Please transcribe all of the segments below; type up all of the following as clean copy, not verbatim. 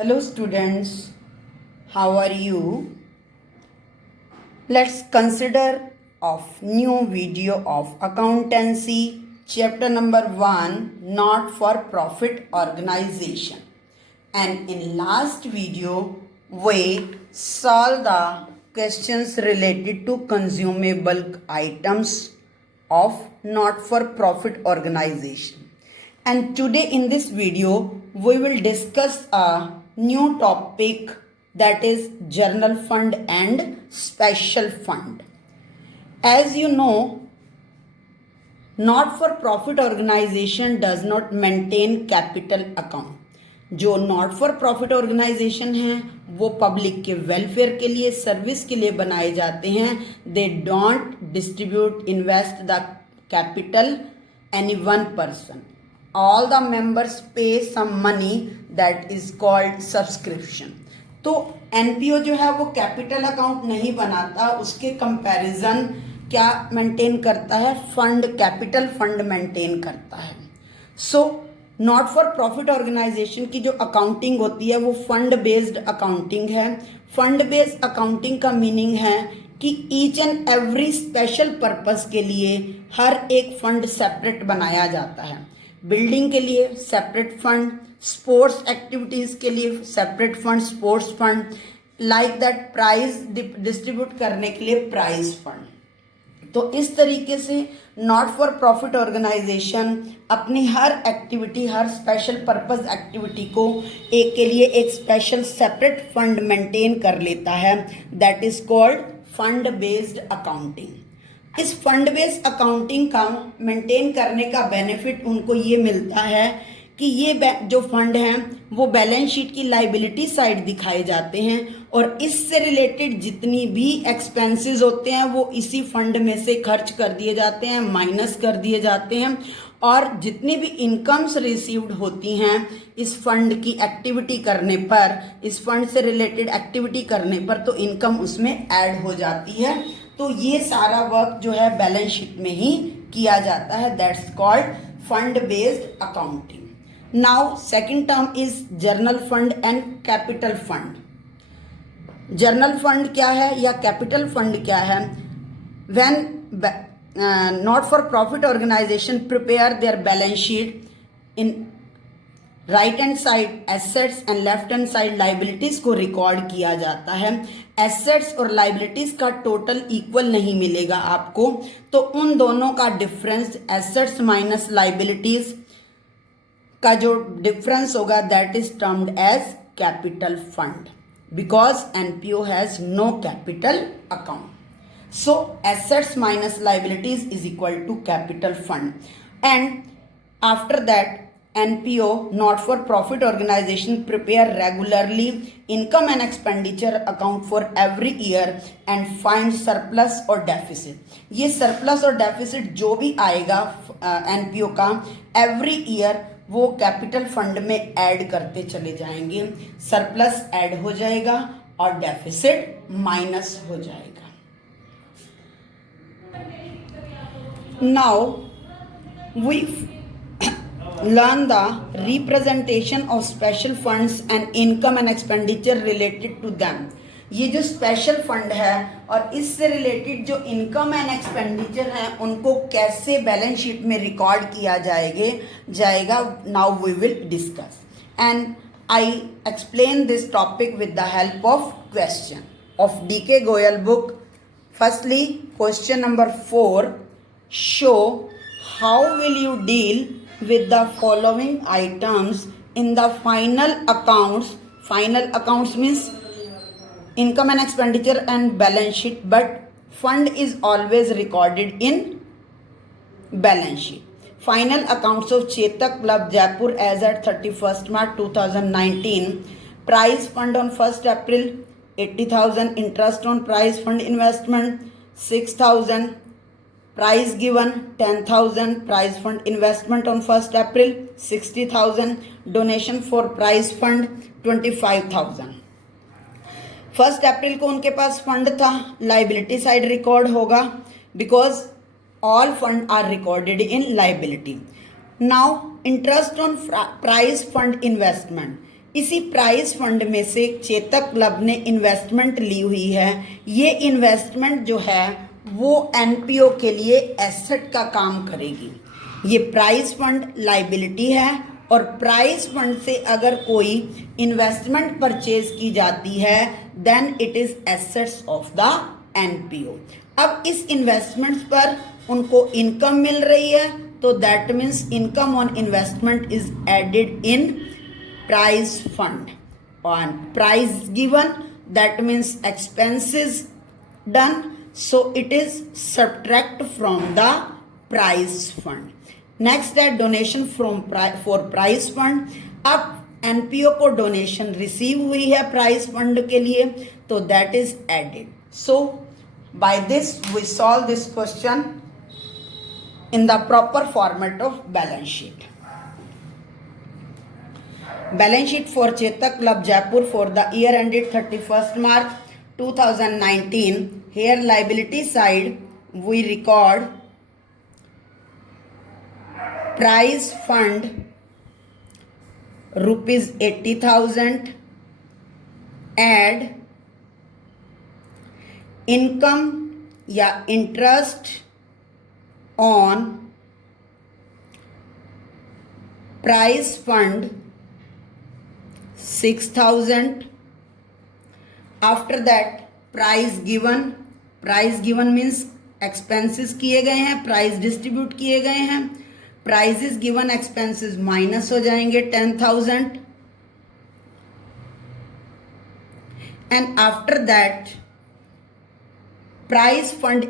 Hello students, how are you? Let's consider of new video of accountancy chapter number 1 not for profit organization. And in last video we solved the questions related to consumable items of not for profit organization. And today in this video we will discuss a new topic, that is general fund and special fund. As you know, not for profit organization does not maintain capital account. जो not for profit organisation हैं वो public के welfare के लिए, service के लिए बनाए जाते हैं. They don't distribute invest the capital any one person. All the members pay some money, that is called subscription. तो एनपीओ जो है वो कैपिटल अकाउंट नहीं बनाता, उसके कंपैरिजन क्या मेंटेन करता है? फंड, कैपिटल फंड मेंटेन करता है. So not for profit organisation की जो अकाउंटिंग होती है वो फंड बेस्ड अकाउंटिंग है. फंड बेस्ड अकाउंटिंग का मीनिंग है कि each and every special purpose के लिए हर एक फंड सेपरेट बनाया जाता है. बिल्डिंग के लिए सेपरेट फंड, स्पोर्ट्स एक्टिविटीज़ के लिए separate fund, sports fund, like that prize distribute करने के लिए प्राइज फंड. तो इस तरीके से नॉट फॉर प्रॉफिट ऑर्गेनाइजेशन अपनी हर एक्टिविटी, हर स्पेशल पर्पस एक्टिविटी को एक के लिए एक स्पेशल सेपरेट फंड मेंटेन कर लेता है. That is called fund based accounting. इस फंड बेस्ड अकाउंटिंग का मेंटेन करने का बेनिफिट उनको ये मिलता है कि ये जो फंड हैं वो बैलेंस शीट की लाइबिलिटी साइड दिखाए जाते हैं और इससे रिलेटेड जितनी भी एक्सपेंसेस होते हैं वो इसी फंड में से खर्च कर दिए जाते हैं, माइनस कर दिए जाते हैं. और जितनी भी इनकम्स रिसीव्ड होती हैं इस फंड की एक्टिविटी करने पर, इस फंड से रिलेटेड एक्टिविटी करने पर, तो इनकम उसमें ऐड हो जाती है. तो ये सारा वर्क जो है बैलेंस शीट में ही किया जाता है. That's called fund based accounting. Now second term is journal fund and capital fund. Journal fund क्या है या कैपिटल फंड क्या है? When not for profit organisation prepare their balance sheet, in right hand side assets and left hand side liabilities को record किया जाता है. Assets और लाइबिलिटीज का टोटल इक्वल नहीं मिलेगा आपको, तो उन दोनों का डिफरेंस, एसेट्स माइनस लाइबिलिटीज का जो डिफरेंस होगा, that is termed as capital fund, because NPO has no capital account. So assets minus liabilities is equal to capital fund. And after that NPO, not for profit organization, prepare regularly income and expenditure account for every year and find surplus or deficit. ये surplus और deficit जो भी आएगा NPO का every year वो capital fund में add करते चले जाएंगे. सरप्लस ऐड हो जाएगा और डेफिसिट माइनस हो जाएगा. Now we learn the representation of special funds and income and expenditure related to them. ये जो स्पेशल फंड है और इससे रिलेटेड जो इनकम एंड एक्सपेंडिचर हैं उनको कैसे बैलेंस शीट में रिकॉर्ड किया जाएगा. Now we will discuss and I explain this topic with the help of question of DK Goyal book. Firstly question number 4, show how will you deal with the following items in the final accounts. Final accounts means income and expenditure and balance sheet, but fund is always recorded in balance sheet. Final accounts of Chetak Club Jaipur as at 31st March 2019. Prize fund on 1st April 80,000. Interest on prize fund investment 6,000. Prize given 10,000. Prize fund investment on 1st April 60,000. Donation for prize fund 25,000. 1st April को उनके पास fund था, liability side record होगा because all fund are recorded in liability. Now interest on prize fund investment, इसी prize fund में से Chetak club ने investment ली हुई है। ये इन्वेस्टमेंट जो है वो एनपीओ के लिए एसेट का काम करेगी। ये प्राइज फंड लाइबिलिटी है और प्राइज फंड से अगर कोई इन्वेस्टमेंट परचेज की जाती है then it is assets of the NPO. अब इस इन्वेस्टमेंट्स पर उनको इनकम मिल रही है तो that means income on investment is added in prize fund. On prize given, that means expenses done, so it is subtract from the prize fund. Next है donation from for prize fund. अब NPO को donation receive हुई है prize fund के लिए तो that is added. So by this we solve this question in the proper format of balance sheet. Balance sheet for Chetak Club Jaipur for the year ended 31st March 2019. Here liability side we record prize fund rupees 80,000, add income या interest on prize fund 6,000. After that price given means expenses किए गए हैं, price distribute किए गए हैं, prices given expenses minus हो जाएंगे 10,000 and after that price fund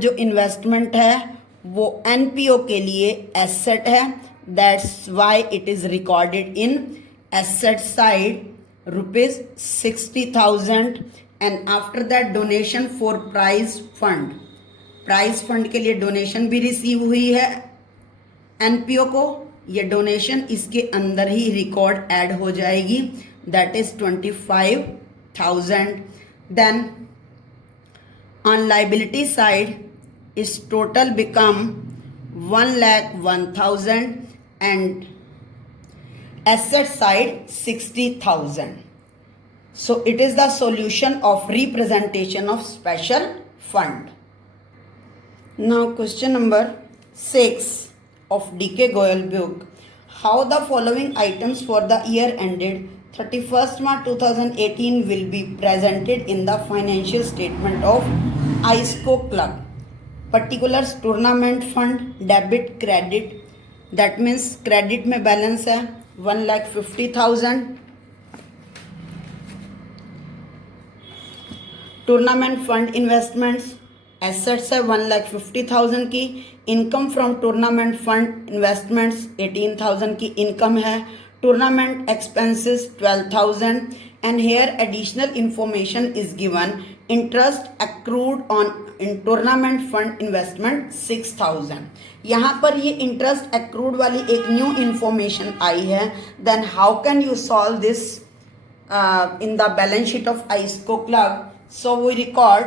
जो इन्वेस्टमेंट है वो एनपीओ के लिए एसेट है। That's why it is recorded in asset side rupees 60,000 and after that donation for prize fund के लिए डोनेशन भी रिसीव हुई है एनपीओ को। ये डोनेशन इसके अंदर ही रिकॉर्ड ऐड हो जाएगी that is 25,000. Then on liability side is total become 1,01,000 and asset side 60,000. So it is the solution of representation of special fund. Now question number 6 of DK Goyal book. How the following items for the year ended 31st March 2018 will be presented in the financial statement of ISCO Club. Particulars tournament fund, debit, credit. That means credit में balance है 1,50,000. Tournament fund investments assets है 1,50,000 की. Income from tournament fund investments 18,000 की income है. Tournament expenses 12,000 and here additional information is given. Interest accrued on in tournament fund investment 6,000. यहाँ पर ये interest accrued वाली एक न्यू इंफॉर्मेशन आई है. Then how can you solve this in the balance sheet of आइस्को club? So we record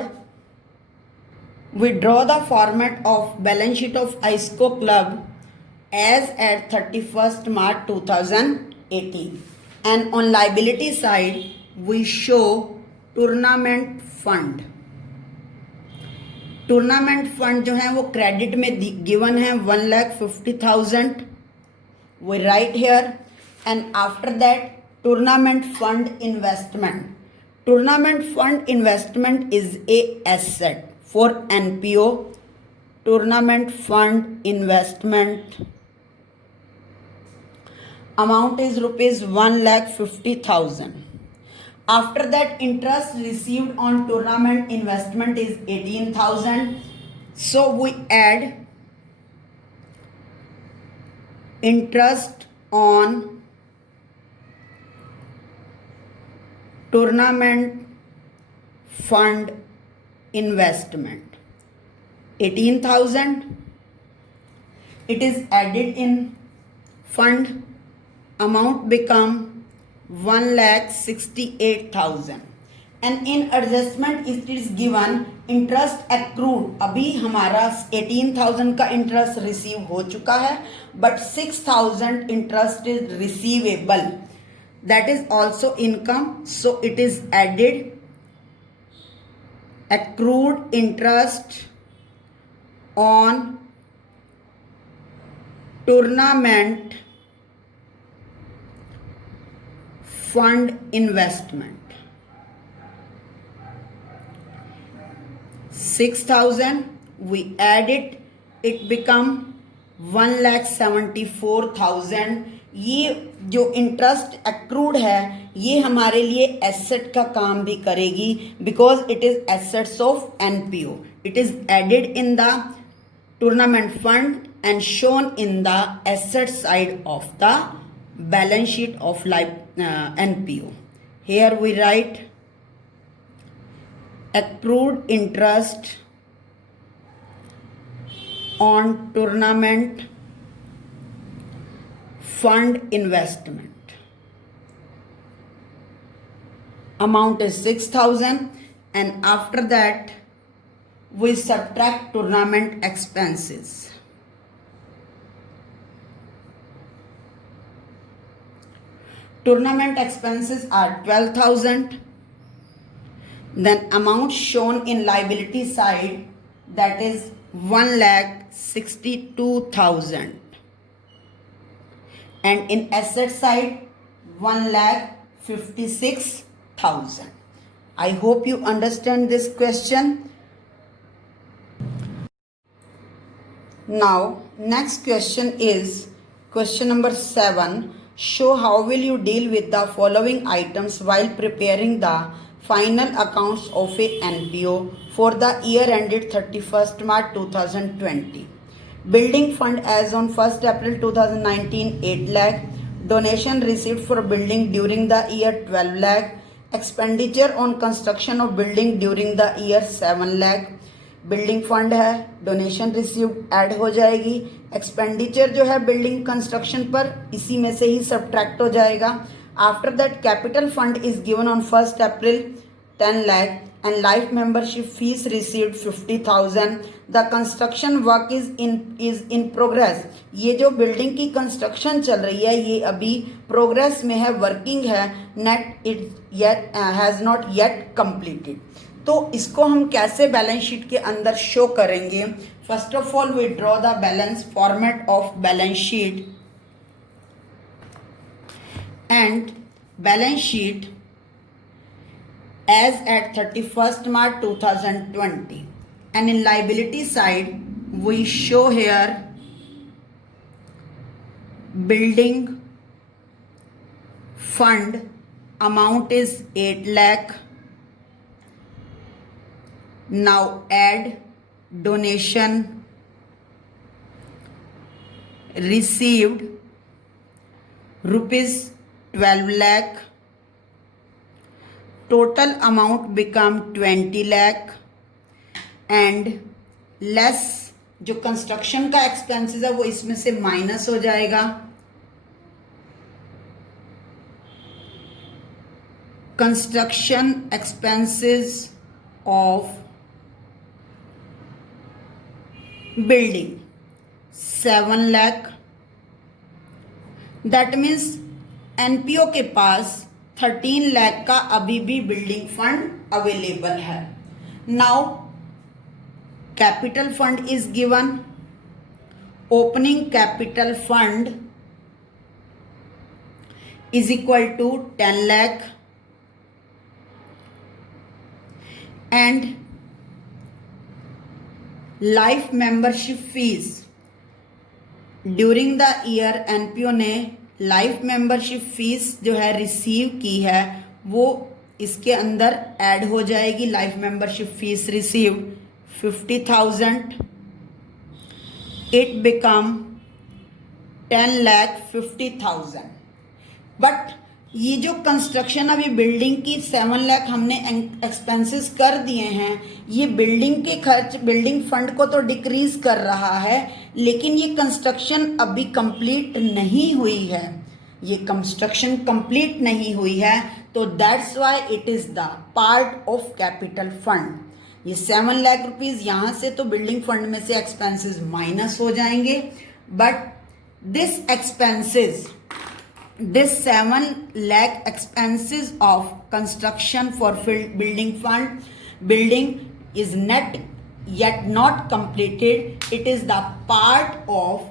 we draw the format of balance sheet of ISCO Club as at 31st March 2018 and on liability side we show tournament fund. Tournament fund जो है वो credit में given है 1,50,000. we write here and after that tournament fund investment is a asset for NPO. Tournament fund investment amount is rupees 1,50,000. After that interest received on tournament investment is 18,000. So we add interest on tournament fund investment 18,000. It is added in fund, amount become 1,68,000 and in adjustment it is given interest accrued, अभी हमारा 18,000 का interest receive हो चुका है, but 6,000 interest is receivable, that is also income, so it is added accrued interest on tournament fund investment. 6,000 we add it, it become 1,74,000. ये जो interest accrued है ये हमारे लिए एसेट का काम भी करेगी, because it is assets of NPO. It is added in the tournament fund and shown in the asset side of the balance sheet of life NPO. Here we write accrued interest on tournament fund investment. Amount is 6,000, and after that we subtract tournament expenses. Tournament expenses are 12,000. Then amount shown in liability side, that is 1,62,000, and in asset side 1,56,000. I hope you understand this question. Now next question is question number 7. Show how will you deal with the following items while preparing the final accounts of a NPO for the year ended 31st March 2020. Building fund as on 1st April 2019 8 lakh. Donation received for building during the year 12 lakh. Expenditure on construction of building during the year 7 lakh. Building fund है, donation received add हो जाएगी, expenditure जो है building construction पर इसी में से ही subtract हो जाएगा. After that, capital fund is given on 1st April 10 lakh and life membership fees received 50,000. The construction work is in progress. ये जो बिल्डिंग की कंस्ट्रक्शन चल रही है ये अभी प्रोग्रेस में है, वर्किंग है, net it yet has not yet completed. तो इसको हम कैसे बैलेंस शीट के अंदर शो करेंगे? First of all we draw the balance format of balance sheet and balance sheet as at 31st March 2020, and in liability side we show here building fund amount is 8 lakh. Now add donation received rupees 12 lakh. Total amount become 20 lakh and less जो construction का expenses है वो इसमें से minus हो जाएगा. Construction expenses of building 7 lakh. That means NPO के पास 13 लाख का अभी भी बिल्डिंग फंड अवेलेबल है. Now capital fund is given. Opening capital fund is equal to 10 lakh and life membership fees during the year NPO ने लाइफ मेंबरशिप फीस जो है receive की है वो इसके अंदर ऐड हो जाएगी. Life membership fees received 50,000. It become 10,50,000. But ये जो कंस्ट्रक्शन अभी बिल्डिंग की 7 लाख हमने एक्सपेंसेस कर दिए हैं, ये बिल्डिंग के खर्च बिल्डिंग फंड को तो डिक्रीज कर रहा है, लेकिन ये कंस्ट्रक्शन अभी कंप्लीट नहीं हुई है. ये कंस्ट्रक्शन कंप्लीट नहीं हुई है, तो that's why it is the part of capital fund. ये 7 लाख रुपीज यहाँ से तो बिल्डिंग फंड में से एक्सपेंसेस माइनस हो जाएंगे, but this 7 lakh expenses of construction for building fund building is net yet not completed. It is the part of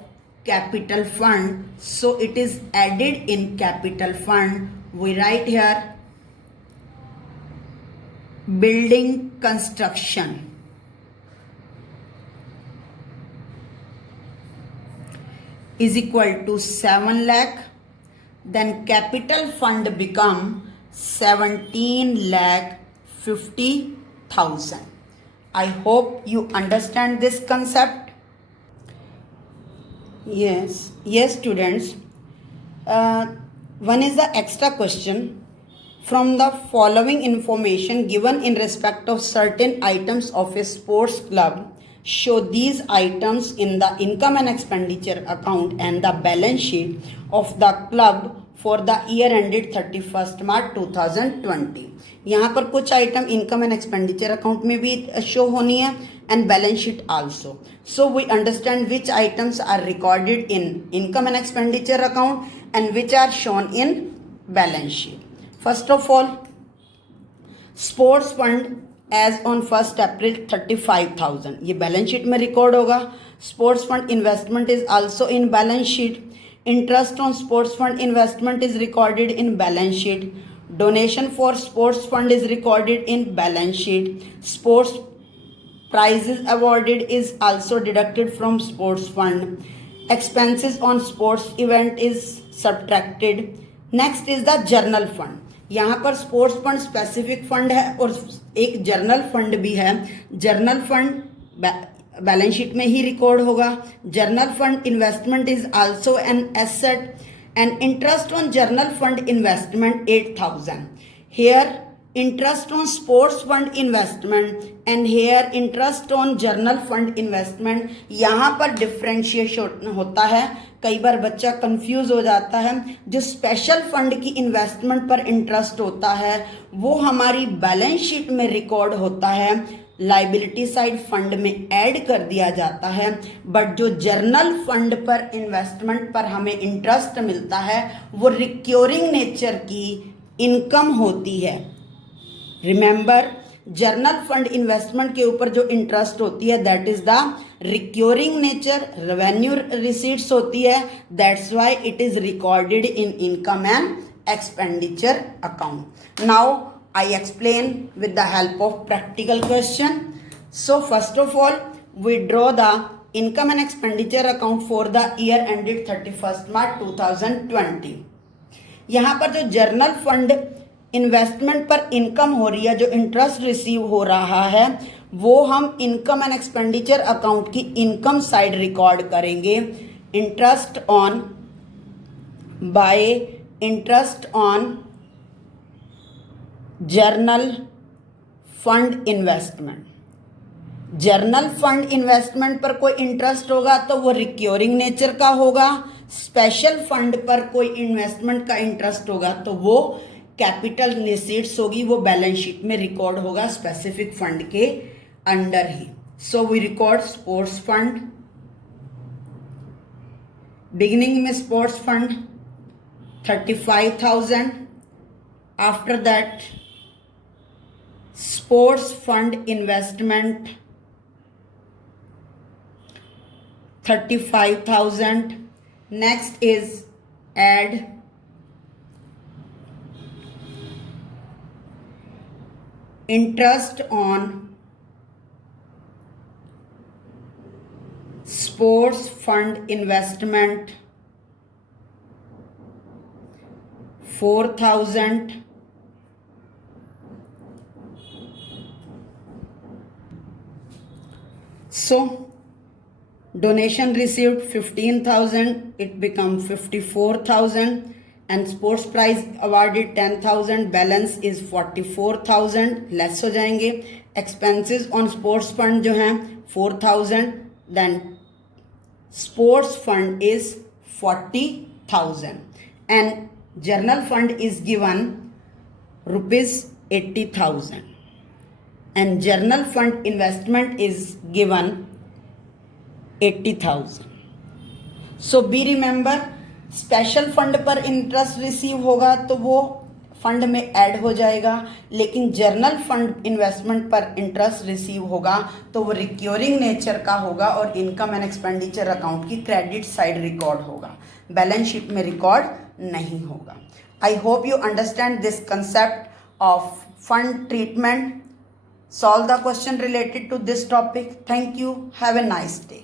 capital fund, so it is added in capital fund. We write here building construction is equal to 7 lakh. Then capital fund become 17,50,000. I hope you understand this concept. Yes students. One is the extra question. From the following information given in respect of certain items of a sports club, show these items in the income and expenditure account and the balance sheet of the club for the year ended 31st March 2020. यहाँ पर कुछ item income and expenditure account में भी show होनी है and balance sheet also. So we understand which items are recorded in income and expenditure account and which are shown in balance sheet. First of all, sports fund as on 1 April 35,000, ये balance sheet में record होगा. Sports fund investment is also in balance sheet. Interest on sports fund investment is recorded in balance sheet. Donation for sports fund is recorded in balance sheet. Sports prizes awarded is also deducted from sports fund. Expenses on sports event is subtracted. Next is the journal fund. यहाँ पर sports fund specific fund है और एक journal fund भी है. Journal fund balance sheet में ही record होगा. Journal fund investment is also an asset and interest on journal fund investment 8,000. Here interest on sports fund investment and here interest on journal fund investment. यहाँ पर differentiation होता है, कई बार बच्चा confuse हो जाता है. जो स्पेशल फंड की इन्वेस्टमेंट पर इंटरेस्ट होता है वो हमारी बैलेंस शीट में रिकॉर्ड होता है, लाइबिलिटी साइड फंड में ऐड कर दिया जाता है. बट जो जर्नल फंड पर इन्वेस्टमेंट पर हमें इंटरेस्ट मिलता है वो रिक्योरिंग नेचर की इनकम होती है. रिमेंबर, जर्नल फंड इन्वेस्टमेंट के ऊपर जो इंटरेस्ट होती है that is the recurring nature, revenue receipts होती है. That's why it is recorded in income and expenditure account. Now I explain with the help of practical question. So first of all, we draw the income and expenditure account for the year ended 31st March 2020. यहाँ पर जो journal fund investment पर income हो रही है, जो interest receive हो रहा है, वो हम इनकम एंड एक्सपेंडिचर अकाउंट की इनकम साइड रिकॉर्ड करेंगे. Interest on by interest on journal fund investment. Journal fund investment पर कोई इंटरेस्ट होगा तो वो रिक्योरिंग नेचर का होगा. स्पेशल फंड पर कोई इन्वेस्टमेंट का इंटरेस्ट होगा तो वो कैपिटल रिसीट्स होगी, वो बैलेंस शीट में रिकॉर्ड होगा स्पेसिफिक फंड के अंडर ही. So we record sports fund. Beginning में sports fund 35,000. After that sports fund investment 35,000. Next is add interest on sports fund investment 4,000. So donation received 15,000, it become 54,000, and sports prize awarded 10,000, balance is 44,000. Less हो जाएंगे. Expenses on sports fund जो हैं 4,000, then sports fund is 40,000 and journal fund is given ₹80,000. and journal fund investment is given 80,000. So be remember, special fund पर interest receive होगा तो वो fund में add हो जाएगा, लेकिन जर्नल फंड इन्वेस्टमेंट पर इंटरेस्ट रिसीव होगा तो वो रिक्योरिंग नेचर का होगा और इनकम एंड एक्सपेंडिचर अकाउंट की क्रेडिट साइड रिकॉर्ड होगा, बैलेंस शीट में रिकॉर्ड नहीं होगा. I hope you understand this concept of fund treatment. Solve the question related to this topic. Thank you. Have a nice day.